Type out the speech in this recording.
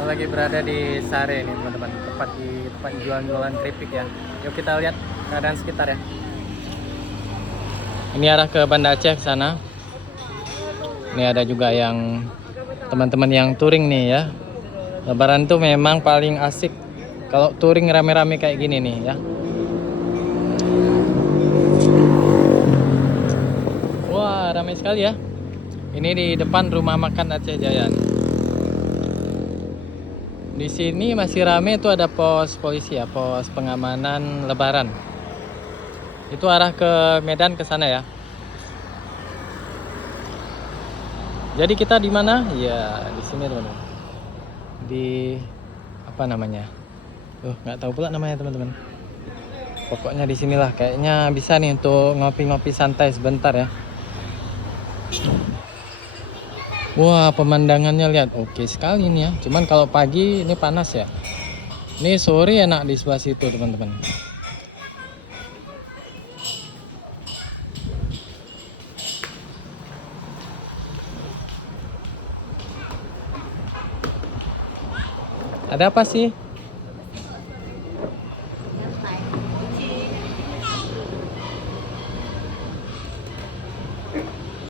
Lagi berada di Sare nih teman-teman, tempat jualan-jualan keripik ya. Yuk kita lihat keadaan sekitar ya. Ini arah ke Banda Aceh ke sana. Ini ada juga yang teman-teman yang touring nih ya. Lebaran tuh memang paling asik kalau touring rame-rame kayak gini nih ya. Wah, ramai sekali ya. Ini di depan rumah makan Aceh Jaya. Di sini masih rame, itu ada pos polisi ya, pos pengamanan Lebaran. Itu arah ke Medan ke sana ya. Jadi kita di mana? Ya, di sini teman-teman. Di apa namanya? Nggak tahu pula namanya teman-teman. Pokoknya di sinilah. Kayaknya bisa nih untuk ngopi-ngopi santai sebentar ya. Wah, pemandangannya lihat oke sekali nih ya. Cuman kalau pagi ini panas ya. Ini sore enak di sebelah situ teman-teman. Ada apa sih?